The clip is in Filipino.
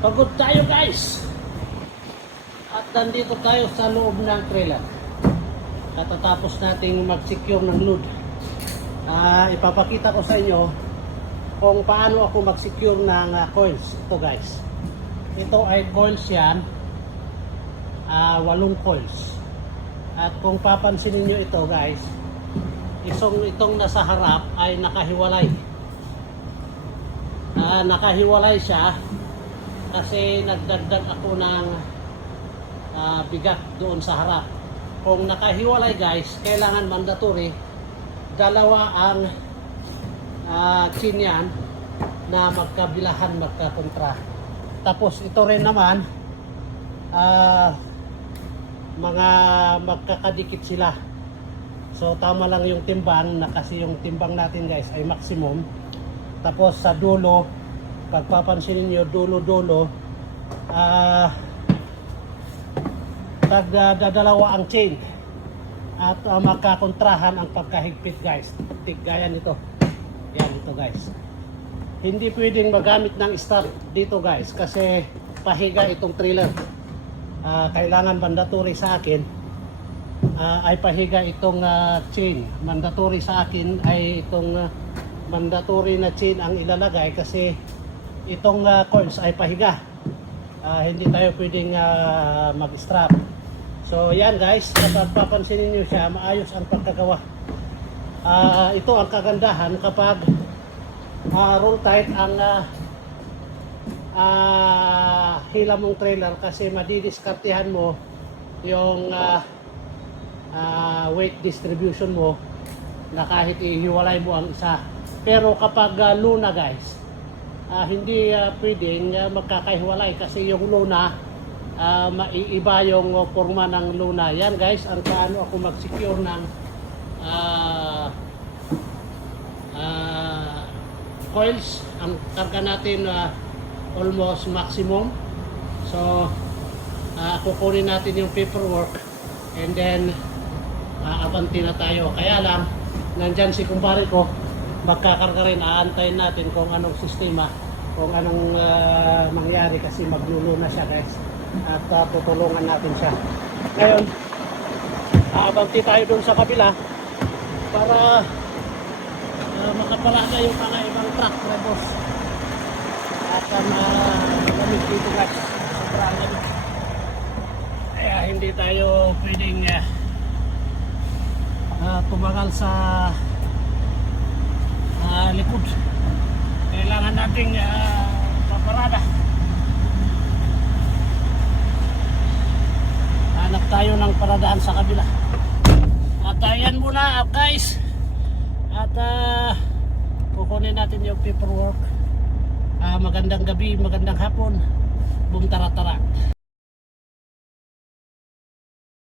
Pagod tayo guys. At nandito tayo sa loob ng trailer. Katatapos nating mag-secure ng load. Ipapakita ko sa inyo kung paano ako mag-secure ng coils. Ito guys. Ito ay coils yan. 8 coils. At kung papansinin nyo ito guys, itong nasa harap ay nakahiwalay. Nakahiwalay siya kasi nagdagdag ako ng bigat doon sa harap. Kung nakahiwalay guys, kailangan mandatory dalawa ang chain yan na magkabilahan, magkakontra. Tapos ito rin naman mga magkakadikit sila. So tama lang yung timbang na, kasi yung timbang natin guys ay maximum. Tapos sa dulo, pagpapansinin nyo, dulo-dulo dadalawa ang chain at magkakontrahan ang pagkahigpit guys. Tiggayan ito. Yan ito guys. Hindi pwedeng magamit ng start dito guys kasi pahiga itong trailer. Kailangan mandatory sa akin ay pahiga itong chain. Mandatory sa akin ay itong mandatory na chain ang ilalagay kasi itong coils ay pahiga. Hindi tayo pwedeng mag-strap. So yan guys, kapag papansinin nyo siya, maayos ang pagkagawa. Ito ang kagandahan kapag roll tight ang hila mong trailer kasi madidiskartehan mo yung weight distribution mo na kahit ihiwalay mo ang isa. Pero kapag luna guys, hindi pwedeng magkakahiwalay kasi yung luna maiiba yung forma ng luna. Yan guys, ang paano ako mag-secure ng coils. Ang karga natin almost maximum. So kukunin natin yung paperwork and then abanti na tayo. Kaya lang nandyan si kumpare ko, magkakarga rin. Aantayin natin kung anong sistema, kung anong mangyari kasi magluluna siya guys. At tutulungan natin siya. Ngayon, abanti tayo dun sa kabila para makapalaga yung mga ibang truck boss. At malamig dito guys. Sobrang lamig. Kaya hindi tayo pwedeng tumagal sa likod. Kailangan nating paparada. Hanap tayo ng paradaan sa kabila. At ayan muna guys. At kukunin natin yung paperwork. Magandang gabi, magandang hapon. Boom, tara-tara.